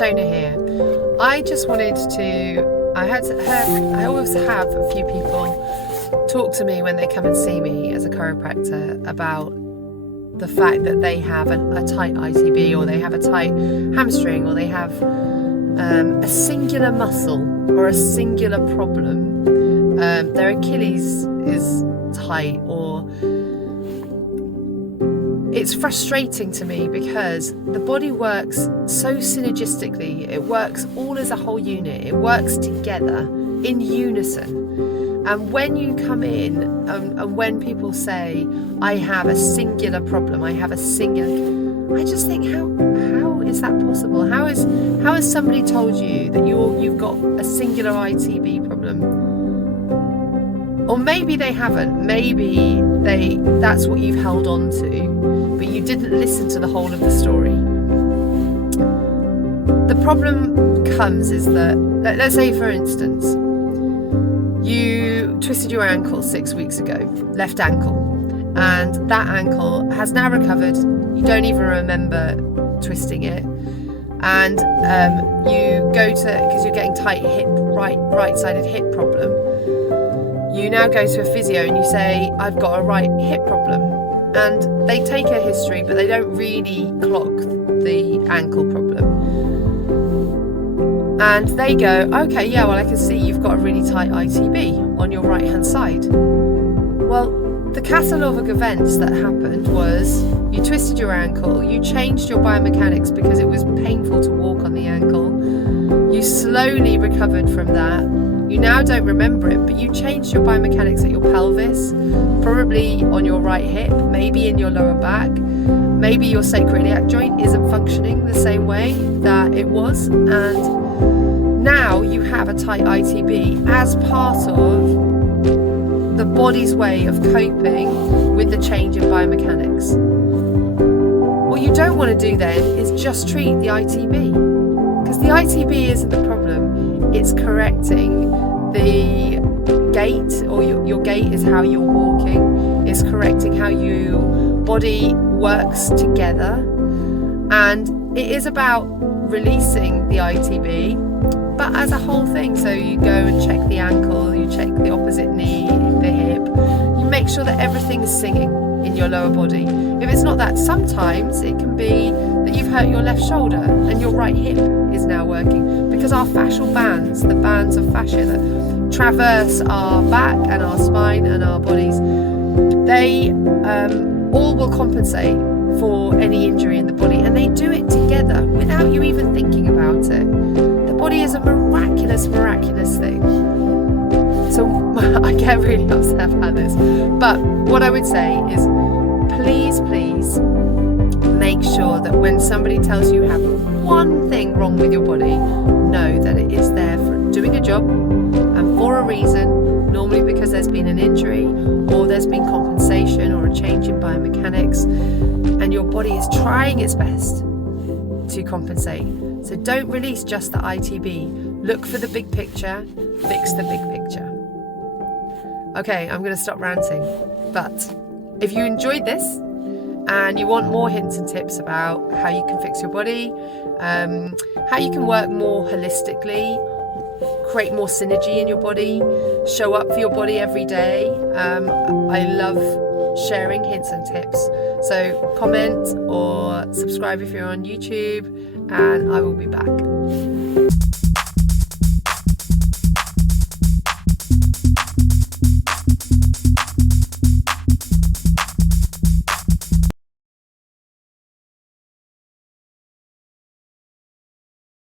Shona here. I just wanted to, I always have a few people talk to me when they come and see me as a chiropractor about the fact that they have a tight ITB, or they have a tight hamstring, or they have a singular muscle or a singular problem. Their Achilles is tight, or it's frustrating to me because the body works so synergistically. It works all as a whole unit. It works together in unison. And when you come in and when people say, I have a singular problem, I just think, how is that possible? How has somebody told you that you've got a singular ITB problem? Or maybe they haven't. Maybe that's what you've held on to, but you didn't listen to the whole of the story. The problem comes is that, let's say for instance, you twisted your ankle 6 weeks ago, left ankle, and that ankle has now recovered. You don't even remember twisting it, and you go to, because you're getting tight hip, right-sided hip problem, you now go to a physio and you say, I've got a right hip problem, and they take a history, but they don't really clock the ankle problem. And they go, okay, yeah, well, I can see you've got a really tight ITB on your right hand side. Well, the catalogue of events that happened was you twisted your ankle, you changed your biomechanics because it was painful to walk on the ankle, you slowly recovered from that, you now don't remember it, but you changed your biomechanics at your pelvis, probably on your right hip, maybe in your lower back, maybe your sacroiliac joint isn't functioning the same way that it was, and now you have a tight ITB as part of the body's way of coping with the change in biomechanics. What you don't want to do then is just treat the ITB, because the ITB isn't the problem, it's correcting the gait, or your gait is how you're walking, it's correcting how your body works together, and it is about releasing the ITB, but as a whole thing. So you go and check the ankle, you check the opposite knee, the hip, you make sure that everything is singing in your lower body. If it's not that, sometimes it can be that you've hurt your left shoulder and your right hip is now working, because our fascial bands, the bands of fascia that traverse our back and our spine and our bodies, they all will compensate for any injury in the body, and they do it together without you even thinking about it. The body is a miraculous thing. So I get really upset about this, but what I would say is, please make sure that when somebody tells you have one thing wrong with your body, know that it is there for doing a job and for a reason, normally because there's been an injury or there's been compensation or a change in biomechanics, and your body is trying its best to compensate. So don't release just the ITB. Look for the big picture, fix the big picture. Okay, I'm going to stop ranting. But if you enjoyed this and you want more hints and tips about how you can fix your body, how you can work more holistically, create more synergy in your body, show up for your body every day, I love sharing hints and tips. So comment or subscribe if you're on YouTube, and I will be back.